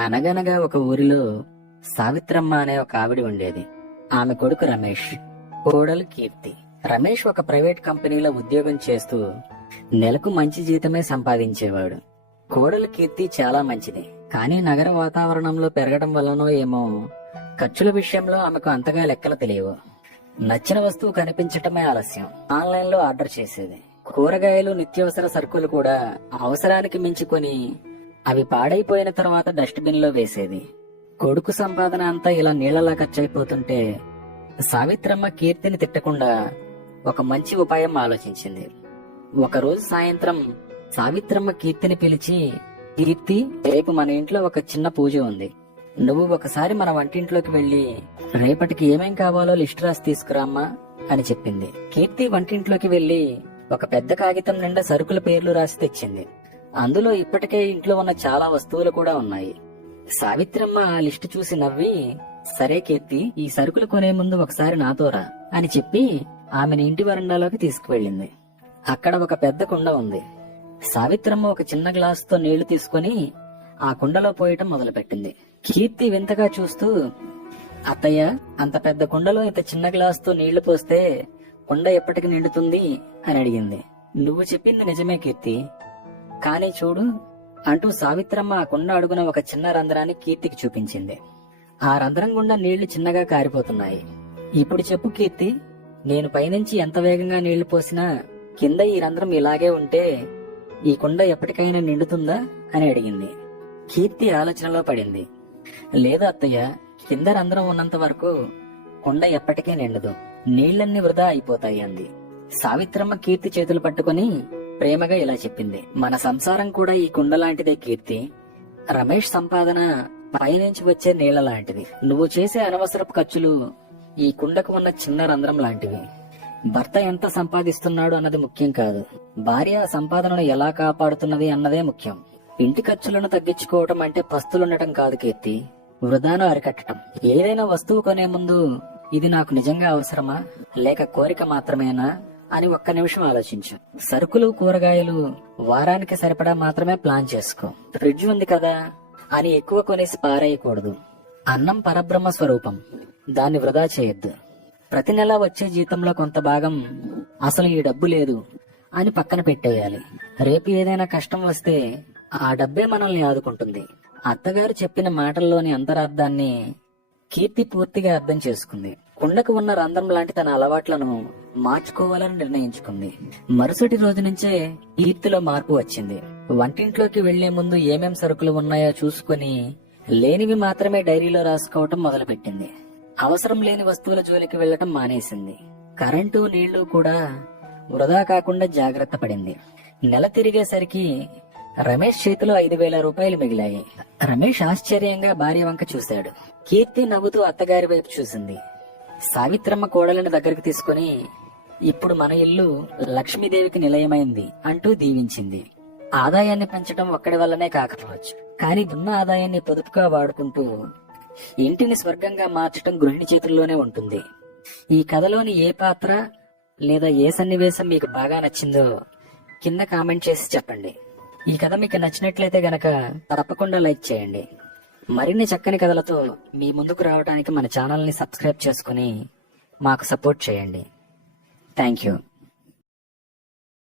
అనగనగా ఒక ఊరిలో సావిత్రమ్మ అనే ఒక ఆవిడ ఉండేది. ఆమె కొడుకు రమేష్, కోడలు కీర్తి. రమేష్ ఒక ప్రైవేట్ కంపెనీలో ఉద్యోగం చేస్తూ నెలకు మంచి జీతమే సంపాదించేవాడు. కోడలు కీర్తి చాలా మంచిది, కానీ నగర వాతావరణంలో పెరగడం వల్లనో ఏమో ఖర్చుల విషయంలో ఆమెకు అంతగా లెక్కలు తెలియవు. నచ్చిన వస్తువు కనిపించటమే ఆలస్యం. ఆన్లైన్ లో ఆర్డర్ చేసేది. కూరగాయలు, నిత్యావసర సరుకులు కూడా అవసరానికి మించుకొని అవి పాడైపోయిన తర్వాత డస్ట్బిన్ లో వేసేది. కొడుకు సంపాదన అంతా ఇలా నీళ్లలా ఖర్చయిపోతుంటే సావిత్రమ్మ కీర్తిని తిట్టకుండా ఒక మంచి ఉపాయం ఆలోచించింది. ఒకరోజు సాయంత్రం సావిత్రమ్మ కీర్తిని పిలిచి, కీర్తి, రేపు మన ఇంట్లో ఒక చిన్న పూజ ఉంది. నువ్వు ఒకసారి మన వంటింట్లోకి వెళ్లి రేపటికి ఏమేం కావాలో లిస్ట్ రాసి తీసుకురామ్మా అని చెప్పింది. కీర్తి వంటింట్లోకి వెళ్లి ఒక పెద్ద కాగితం నిండా సరుకుల పేర్లు రాసి తెచ్చింది. అందులో ఇప్పటికే ఇంట్లో ఉన్న చాలా వస్తువులు కూడా ఉన్నాయి. సావిత్రమ్మ ఆ లిస్టు చూసి నవ్వి, సరే కీర్తి, ఈ సరుకులు కొనే ముందు ఒకసారి నాతోరా అని చెప్పి ఆమెను ఇంటి వరండాలోకి తీసుకువెళ్ళింది. అక్కడ ఒక పెద్ద కుండ ఉంది. సావిత్రమ్మ ఒక చిన్న గ్లాసుతో నీళ్లు తీసుకుని ఆ కుండలో పోయటం మొదలుపెట్టింది. కీర్తి వింతగా చూస్తూ, అత్తయ్య, అంత పెద్ద కుండలో ఇంత చిన్న గ్లాసుతో నీళ్లు పోస్తే కుండ ఎప్పటికి నిండుతుంది అని అడిగింది. నువ్వు చెప్పింది నిజమే కీర్తి, కానీ చూడు అంటూ సావిత్రమ్మ ఆ కుండ అడుగున ఒక చిన్న రంధ్రాన్ని కీర్తికి చూపించింది. ఆ రంధ్రం గుండా నీళ్లు చిన్నగా కారిపోతున్నాయి. ఇప్పుడు చెప్పు కీర్తి, నేను పైనుంచి ఎంత వేగంగా నీళ్లు పోసినా కింద ఈ రంధ్రం ఇలాగే ఉంటే ఈ కుండ ఎప్పటికైనా నిండుతుందా అని అడిగింది. కీర్తి ఆలోచనలో పడింది. లేదు అత్తయ్య, కింద రంధ్రం ఉన్నంత వరకు కుండ ఎప్పటికీ నిండదు, నీళ్లన్నీ వృధా అయిపోతాయి అంది. సావిత్రమ్మ కీర్తి చేతులు పట్టుకుని ప్రేమగా ఇలా చెప్పింది, మన సంసారం కూడా ఈ కుండ లాంటిదే కీర్తి. రమేష్ సంపాదన పైనుంచి వచ్చే నీళ్ల లాంటిది. నువ్వు చేసే అనవసరపు ఖర్చులు ఈ కుండకు ఉన్న చిన్న రంధ్రం లాంటివి. భర్త ఎంత సంపాదిస్తున్నాడు అన్నది ముఖ్యం కాదు, భార్య సంపాదనను ఎలా కాపాడుతున్నది అన్నదే ముఖ్యం. ఇంటి ఖర్చులను తగ్గించుకోవటం అంటే పస్తులుండటం కాదు కీర్తి, వృధాను అరికట్టడం. ఏదైనా వస్తువు కొనే ముందు ఇది నాకు నిజంగా అవసరమా లేక కోరిక మాత్రమేనా అని ఒక్క నిమిషం ఆలోచించు. సరుకులు, కూరగాయలు వారానికి సరిపడా మాత్రమే ప్లాన్ చేసుకో. ఫ్రిడ్జ్ ఉంది కదా అని ఎక్కువ కొనేసి పారేయకూడదు. అన్నం పరబ్రహ్మ స్వరూపం, దాన్ని వృధా చేయొద్దు. ప్రతి నెల వచ్చే జీతంలో కొంత భాగం అసలు ఈ డబ్బు లేదు అని పక్కన పెట్టేయాలి. రేపు ఏదైనా కష్టం వస్తే ఆ డబ్బే మనల్ని ఆదుకుంటుంది. అత్తగారు చెప్పిన మాటల్లోని అంతరార్థాన్ని కీర్తి పూర్తిగా అర్థం చేసుకుంది. కుండకు ఉన్న రంధ్రం లాంటి తన అలవాట్లను మార్చుకోవాలని నిర్ణయించుకుంది. మరుసటి రోజు నుంచే కీర్తిలో మార్పు వచ్చింది. వంటింట్లోకి వెళ్లే ముందు ఏమేం సరుకులు ఉన్నాయో చూసుకుని లేనివి మాత్రమే డైరీలో రాసుకోవటం మొదలుపెట్టింది. అవసరం లేని వస్తువుల జోలికి వెళ్లటం మానేసింది. కరెంటు, నీళ్లు కూడా వృధా కాకుండా జాగ్రత్త పడింది. నెల తిరిగేసరికి రమేష్ చేతిలో 5,000 రూపాయలు మిగిలాయి. రమేష్ ఆశ్చర్యంగా భార్య వంక చూశాడు. కీర్తి నవ్వుతూ అత్తగారి వైపు చూసింది. సావిత్రమ్మ కోడలను దగ్గరికి తీసుకుని, ఇప్పుడు మన ఇల్లు లక్ష్మీదేవికి నిలయమైంది అంటూ దీవించింది. ఆదాయాన్ని పెంచడం ఒక్కడి వల్లనే కాకపోవచ్చు, కానీ ఉన్న ఆదాయాన్ని పొదుపుగా వాడుకుంటూ ఇంటిని స్వర్గంగా మార్చడం గృహిణి చేతుల్లోనే ఉంటుంది. ఈ కథలోని ఏ పాత్ర లేదా ఏ సన్నివేశం మీకు బాగా నచ్చిందో కింద కామెంట్ చేసి చెప్పండి. ఈ కథ మీకు నచ్చినట్లయితే గనక తప్పకుండా లైక్ చేయండి. మరిన్ని చక్కని కథలతో మీ ముందుకు రావడానికి మన ఛానల్ ని సబ్స్క్రైబ్ చేసుకుని మాకు సపోర్ట్ చేయండి. Thank you.